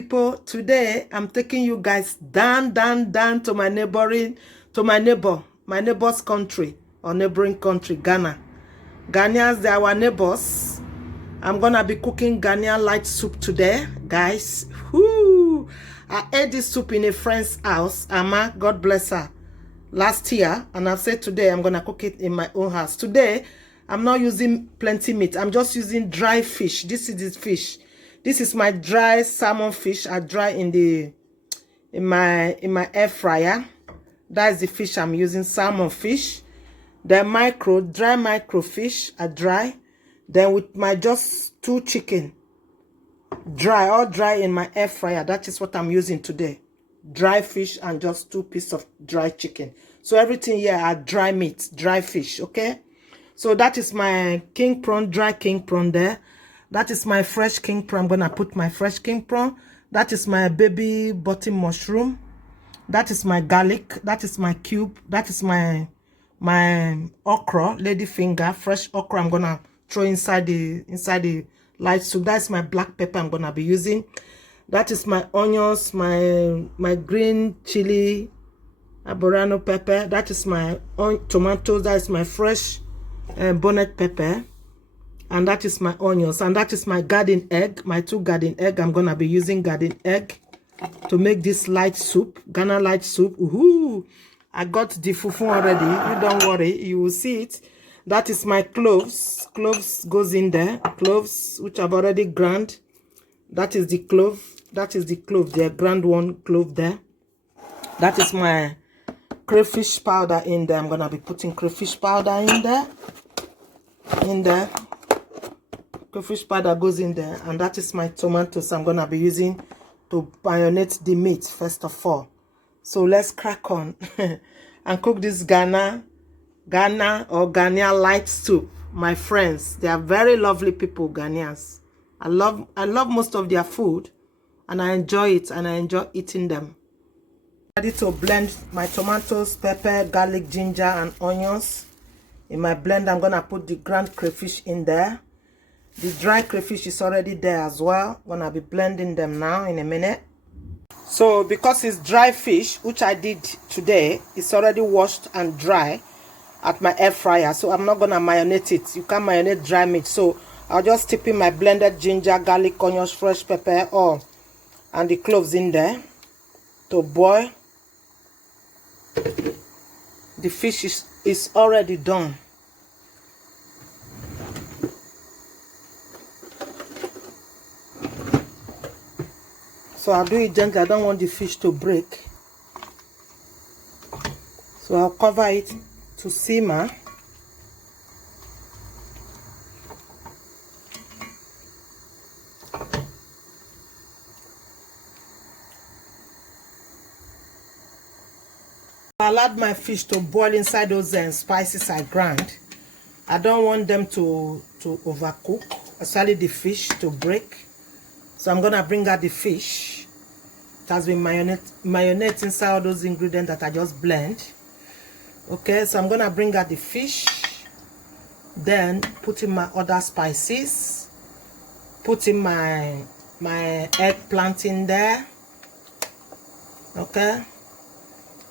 people. Today I'm taking you guys down to my neighbor's country or neighboring country, Ghana. Ghanaians, they are our neighbors. I'm gonna be cooking Ghanaian light soup today, guys. Whoo! I ate this soup in a friend's house, Amma, God bless her, last year, and I've said today I'm gonna cook it in my own house. Today I'm not using plenty meat. I'm just using dry fish. This is the fish. This is my dry salmon fish. I dry in my air fryer. That is the fish I'm using, salmon fish. The dry micro fish I dry. Then with my just 2 chicken, all dry in my air fryer. That is what I'm using today. Dry fish and just 2 pieces of dry chicken. So everything here are dry meat, dry fish, okay? So that is my king prawn, dry king prawn there. That is my fresh king prawn. I'm gonna put my fresh king prawn. That is my baby button mushroom. That is my garlic. That is my cube. That is my okra, lady finger, fresh okra. I'm gonna throw inside the light soup. That's my black pepper I'm gonna be using. That is my onions, my green chili, aborano pepper. That is my tomatoes. That is my fresh bonnet pepper, and that is my onions, and that is my garden egg, my 2 garden egg. I'm gonna be using garden egg to make this light soup, Ghana light soup. Ooh, I got the fufu already. You don't worry, you will see it. That is my cloves. Cloves goes in there. Cloves, which I've already ground. That is the clove. That is the clove there. Ground 1 clove there. That is my crayfish powder in there. I'm gonna be putting crayfish powder in there. Crayfish powder goes in there, and that is my tomatoes I'm gonna be using to marinate the meat first of all. So let's crack on and cook this Ghana or Ghanaian light soup. My friends, they are very lovely people, Ghanaians. I love most of their food, and I enjoy it, and I enjoy eating them. Ready to blend my tomatoes, pepper, garlic, ginger, and onions. In my blend, I'm gonna put the ground crayfish in there. The dry crayfish is already there as well. I'm gonna be blending them now in a minute. So because it's dry fish, which I did today, it's already washed and dry at my air fryer, so I'm not gonna marinate it. You can't marinate dry meat, so I'll just tip in my blended ginger, garlic, onions, fresh pepper, and the cloves in there to boil. The fish is already done. So I'll do it gently. I don't want the fish to break. So I'll cover it to simmer. I allowed my fish to boil inside those spices I ground. I don't want them to overcook, especially the fish to break. So I'm gonna bring out the fish. It has been mayonnaise inside all those ingredients that I just blend. Okay, so I'm gonna bring out the fish, then put in my other spices, put in my eggplant in there. Okay,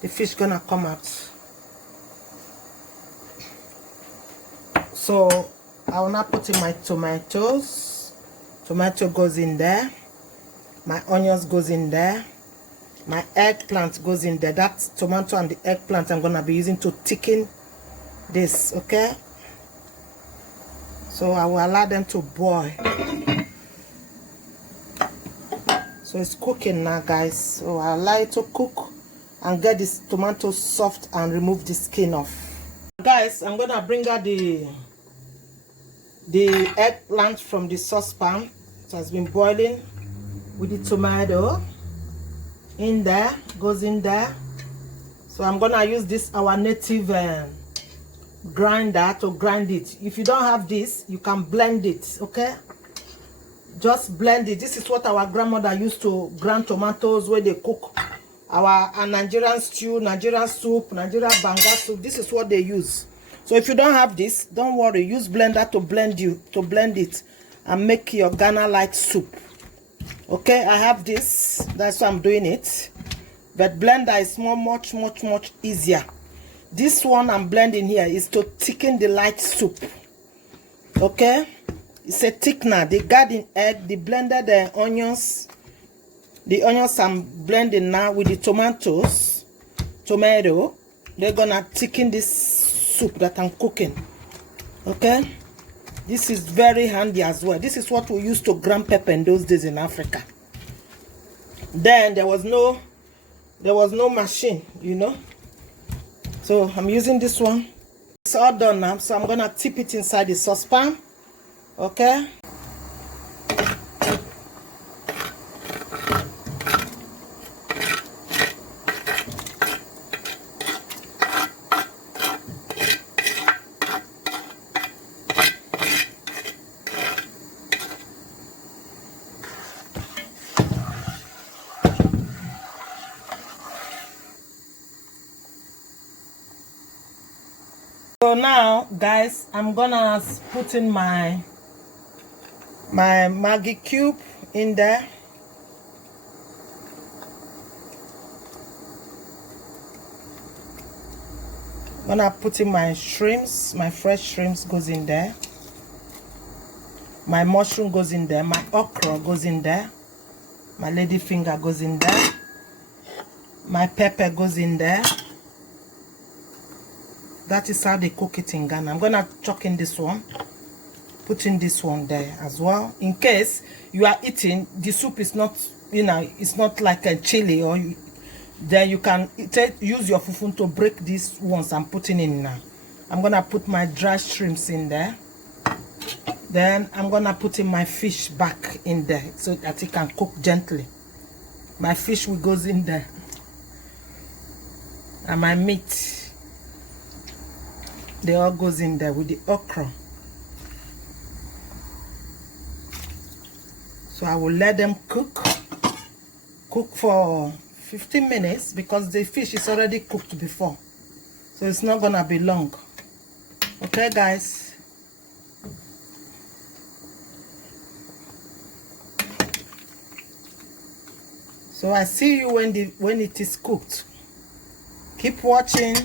the fish gonna come out. So I will now put in my tomatoes. Tomato goes in there. My onions goes in there. My eggplant goes in there. That tomato and the eggplant I'm gonna be using to thicken this, okay? So I will allow them to boil. So it's cooking now, guys. So I allow it to cook and get this tomato soft and remove the skin off. Guys, I'm gonna bring out the eggplant from the saucepan. It has been boiling with the tomato in there, goes in there. So I'm gonna use this our native grinder to grind it. If you don't have this, you can blend it, okay? Just blend it. This is what our grandmother used to grind tomatoes when they cook our Nigerian stew, Nigerian soup, Nigerian banga soup. This is what they use. So if you don't have this, don't worry. Use blender to blend it and make your Ghana light soup. Okay, I have this. That's why I'm doing it. But blender is much easier. This one I'm blending here is to thicken the light soup. Okay, it's a thickener. The garden egg, the blended onions. The onions I'm blending now with the tomato. They're gonna thicken this soup that I'm cooking. Okay, this is very handy as well. This is what we used to grind pepper in those days in Africa. Then there was no machine, you know. So I'm using this one. It's all done now, so I'm gonna tip it inside the saucepan. Okay. So now, guys, I'm gonna put in my Maggi cube in there. I'm gonna put in my shrimps, my fresh shrimps goes in there. My mushroom goes in there. My okra goes in there. My ladyfinger goes in there. My pepper goes in there. That is how they cook it in Ghana. I'm gonna chuck in this one, put in this one there as well, in case you are eating the soup is not, you know, it's not like a chili, or then you can use your fufu to break these ones I'm putting in now. I'm gonna put my dry shrimps in there. Then I'm gonna put in my fish back in there so that it can cook gently. My fish will goes in there, and my meat. They all goes in there with the okra. So I will let them cook for 15 minutes because the fish is already cooked before. So it's not gonna be long. Okay, guys. So I see you when it is cooked. Keep watching.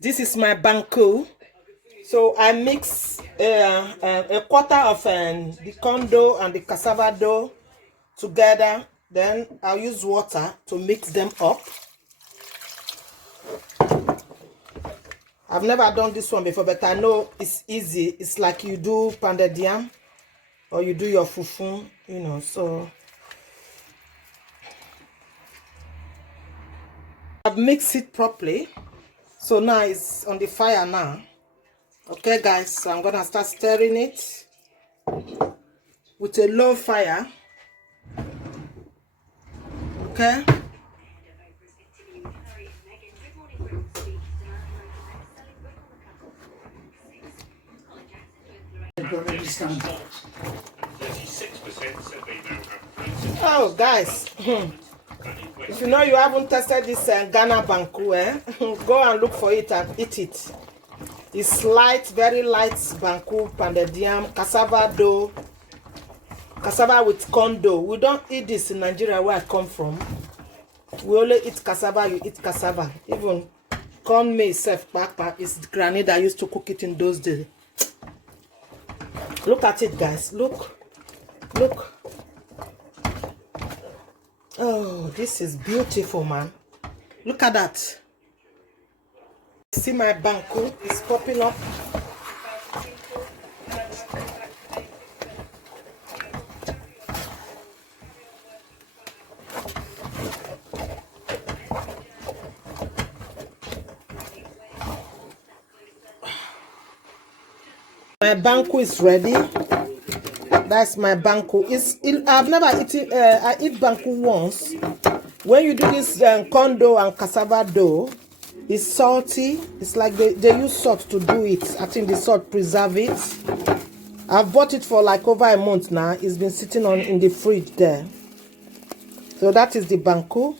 This is my banku. So I mix a quarter of the corn dough and the cassava dough together. Then I'll use water to mix them up. I've never done this one before, but I know it's easy. It's like you do pounded yam or you do your fufu, you know. So I've mixed it properly. So now it's on the fire now. Okay, guys, so I'm gonna start stirring it with a low fire. Okay. Oh, guys. If you know you haven't tested this Ghana banku, go and look for it and eat it. It's light, very light banku, pounded yam, cassava dough, cassava with corn dough. We don't eat this in Nigeria where I come from. We only eat cassava, you eat cassava. Even corn maize self, is granny that used to cook it in those days. Look at it, guys. Look. Look. Oh, this is beautiful, man. Look at that. See my banku is popping up. My banku is ready. That's my banku. I've never eaten. I eat banku once. When you do this corn and cassava dough, it's salty. It's like they use salt to do it. I think the salt preserve it. I've bought it for like over a month now. It's been sitting in the fridge there. So that is the banku.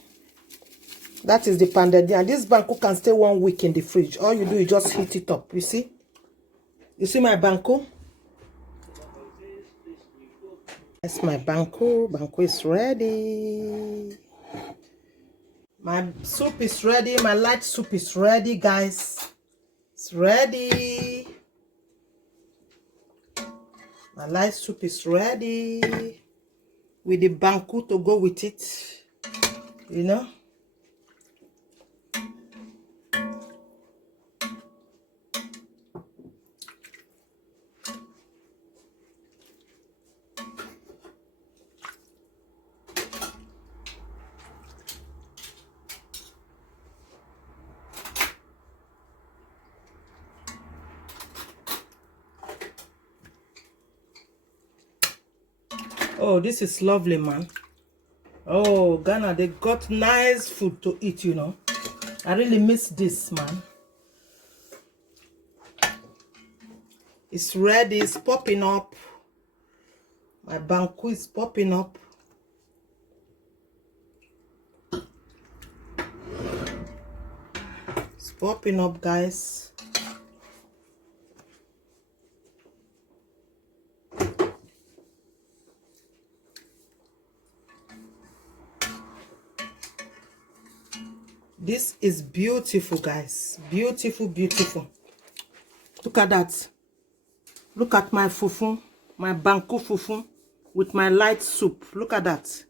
That is the pounded yam. This banku can stay 1 week in the fridge. All you do is just heat it up. You see? You see my banku? That's my banku. Banku is ready. My soup is ready. My light soup is ready, guys. It's ready. My light soup is ready. With the banku to go with it. You know? Oh, this is lovely, man. Oh, Ghana, they got nice food to eat, you know. I really miss this, man. It's ready. It's popping up. My banku is popping up. It's popping up, guys. This is beautiful, guys. Beautiful, beautiful. Look at that. Look at my fufu, my banku fufu with my light soup. Look at that.